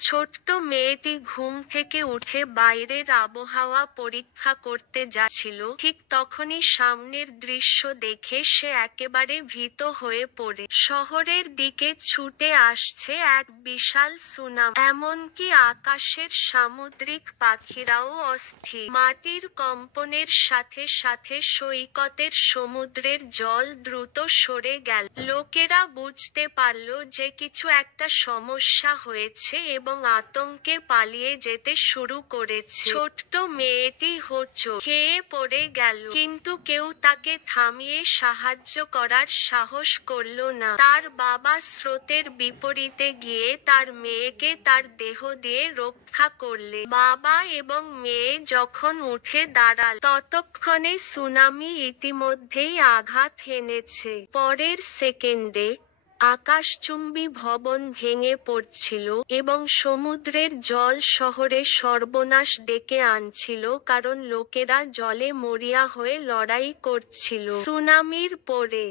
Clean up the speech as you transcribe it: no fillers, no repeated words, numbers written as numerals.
ছোট্ট মেয়েটি ঘুম থেকে উঠে বাইরের আবহাওয়া পরীক্ষা করতে যাচ্ছিল। ঠিক তখনই সামনের দৃশ্য দেখে সে একেবারে ভীত হয়ে পড়ে। শহরের দিকে ছুটে আসছে এক বিশাল সুনামি। এমনকি আকাশের সামুদ্রিক পাখিরাও অস্থির। মাটির কম্পনের সাথে সাথে সৈকতের সমুদ্রের জল দ্রুত সরে গেল। লোকেরা বুঝতে পারল যে কিছু একটা সমস্যা হয়েছে এবং আতঙ্কে পালিয়ে যেতে শুরু করেছে। ছোট্ট মেয়েটি হোঁচট খেয়ে পড়ে গেল, কিন্তু কেউ তাকে থামিয়ে সাহায্য করার সাহস করল না। তার বাবা স্রোতের বিপরীতে গিয়ে তার মেয়েকে তার দেহ দিয়ে রক্ষা করলে। বাবা এবং মেয়ে যখন উঠে দাঁড়াল, ততক্ষণে সুনামি ইতিমধ্যেই আঘাত হেনেছে। পরের সেকেন্ডে আকাশচুম্বী ভবন ভেঙে পড়ছিল এবং সমুদ্রের জল শহরে সর্বনাশ ডেকে আনছিল, কারণ লোকেরা জলে মরিয়া হয়ে লড়াই করছিল। সুনামির পরে